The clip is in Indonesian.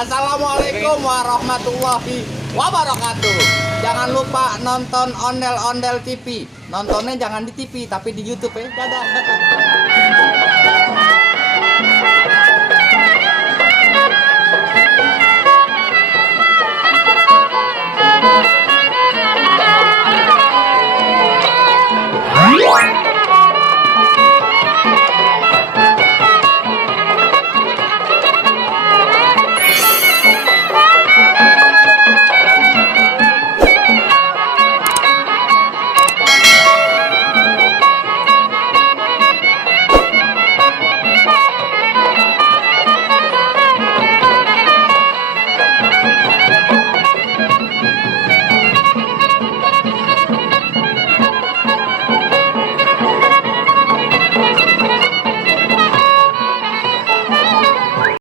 Assalamualaikum warahmatullahi wabarakatuh. Jangan lupa nonton Ondel-Ondel TV. Nontonnya jangan di TV tapi di YouTube ya. Dadah.